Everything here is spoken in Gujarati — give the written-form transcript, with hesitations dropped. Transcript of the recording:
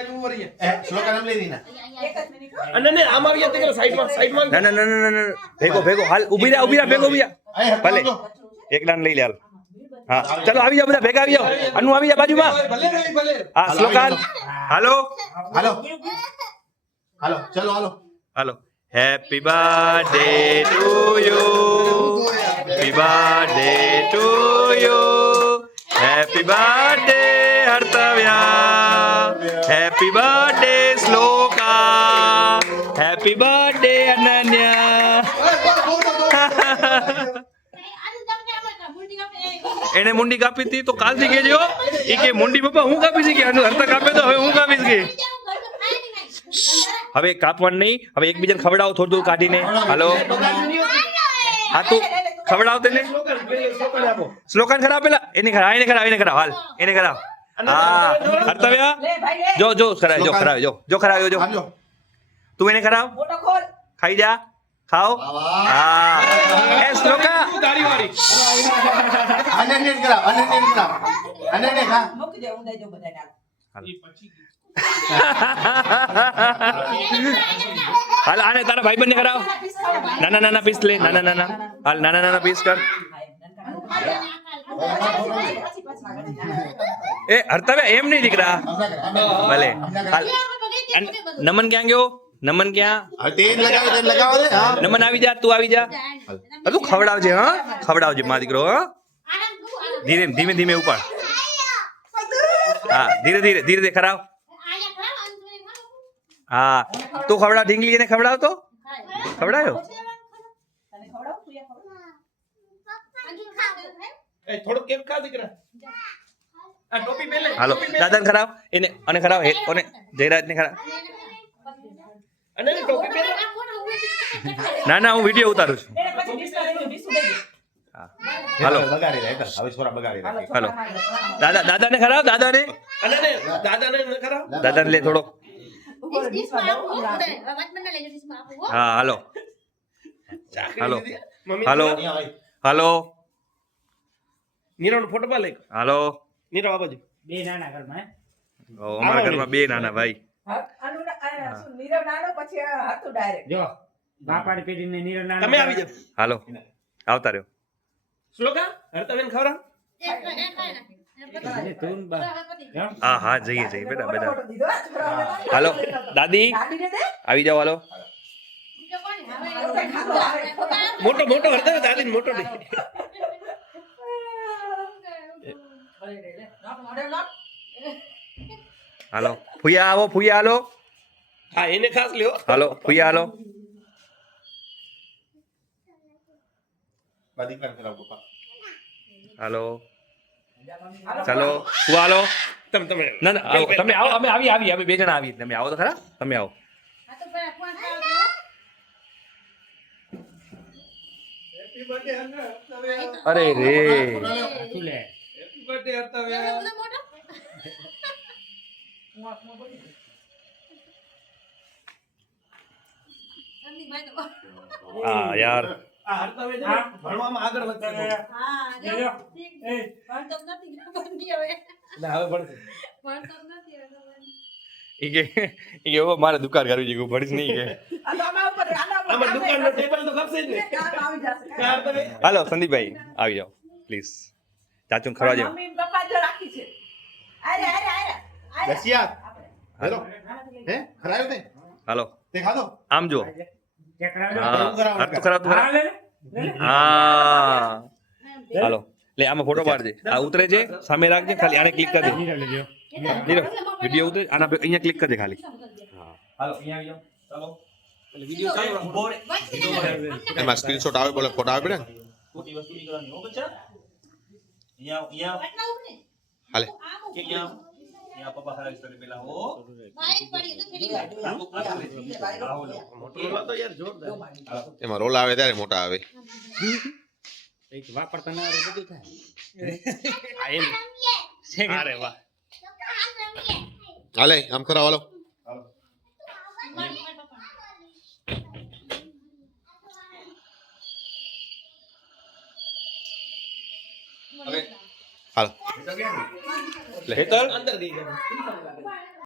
બાજુ ઉભો રહીએ. શ્લોકા નામ લઈ લીના. અને ને આમ આવીએ તે સાઈડમાં ના ના ના ના ના ભેગો હાલ ઊભી રહ્યા ભેગો ઊભી રહ્યા ભલે એક દાન લઈ લે હાલ હા ચલો આવી જાઓ બધા ભેગા આવી જાઓ અનુ આવી જા બાજુમાં ભલે નહીં ભલે. હા શ્લોકાન હાલો હાલો હાલો ચલો હાલો હાલો happy birthday to you happy birthday to you happy birthday Hartavya happy birthday Shloka happy birthday Ananya એને મુંડી કાપી હતી તો કાલથી કેજો એ કે મુંડી પપ્પા હું કાપી છે કે હર્તા કાપે તો હવે હું કાપીશ કે હવે કાપવાનું નહીં હવે એકબીજાને ખવડાવો થોડું કાઢીને હાલો હા તું ખવડાવ તેને શ્લોકાન ખરાબ પેલા એને ખરાબ હાલ એને ખરાબ હા હર્તવ્યા જો ખરાવ જો તું એને ખરાવ ખાઈ જા ખાઓ હા એ શ્લોકા દાઢીવાળી. અનન્ય કરાવ અનન્ય ખા હાલ આને તારા ભાઈબંધને કરાવ નાના પીસ લે નાના હાલ નાના પીસ કર એ હર્તવ્યા એમ નહીં દીકરા ભલે હાલ નમન ક્યાં ગયો નમન ક્યાં તેલ લગાવો દે હા નમન આવી જા તું આવી જા તું ખવડાવજે હા ખવડાવજે મા દીકરો હા ધીમે ઉપાડ હા ધીરે ખરાવ હા તું ખવડાવ ઢીંગલી એને ખવડાવ તો ખવડાવ્યો એ થોડો કેક ખા દીકરા. આ ટોપી પહેલે. હાલો દાદાને ખરાવ એને અને ખરાવ અને જયરાજને ખરાવ અને ટોપી પહેલે. ના હું વિડીયો ઉતારું છું હાલો બગાડી રહે હવે છોરા બગાડી રહે હાલો દાદાને ખરાવ દાદાને અને ને દાદાને ખરાબ. દાદાને લે થોડો હા હાલો મમ્મી હાલો નીરવનો ફોટો પા લઈ. હાલો નીરવ આ બાજુ. અમારા ઘરમાં બે નાના ભાઈ તમે આવી જાઓ. હાલો આવતા રહ્યો શ્લોકા હર્તાબેન ખવડાવ. હા જઈએ બેટા હાલો દાદી આવી જાઓ હાલો મોટો હર્તાબેન દાદી મોટો નહીં. હાલો ફુયા હાલો હા એને ખાસ લ્યો. હાલો ફુયા હાલો બાદીકર કરાવ પપ્પા હાલો ચાલો ફુવા હાલો તમે ના આવો તમે આવો અમે આવી બે જણા આવી તમે આવો તો ખરા તમે આવો અરે રે હેપી બર્થડે હર્તાબેન. હા યાર આ હર્તાબેન ભણવામાં આગળ વધશે. ના હવે ભણશે. મારે દુકાન કરવી છે ભણીશ નહીં કે આમાં દુકાનનો ટેબલ તો ખપશે જ ને. હાલો સંદીપભાઈ આવી જાઓ પ્લીઝ ચાચુને ખરવા જાઓ રશિયા હેલો હે ખરાયો તે હાલો તે ખાધો આમ જો ખરાબ હા હાલો લે આમાં ફોટો પાડજે આ ઉતરે છે સામે રાખજે ખાલી આને ક્લિક કરજે વિડિયો ઉતરે આના અહીંયા ક્લિક કરજે ખાલી હાલો અહીંયા આવી જાઓ ચાલો એટલે વિડિયો ચાલુ રાખો એમાં સ્ક્રીનશોટ આવે બોલે ફોટો આવે ને ખોટી વસ્તુ નહીં કરવાની હો બચ્ચા અહીંયા હાલે કે અહીંયા પપ્પા ખરા સ્ટોરી પેલા હો મોટરોલા તો યાર જોરદાર. એમાં રોલ આવે ત્યારે મોટા આવે વાપરતા ના આવે બધું થાય અરે વાહ. હાલે આમ કરાવ હાલો હવે હાલો હેતલ અંદર ગઈ.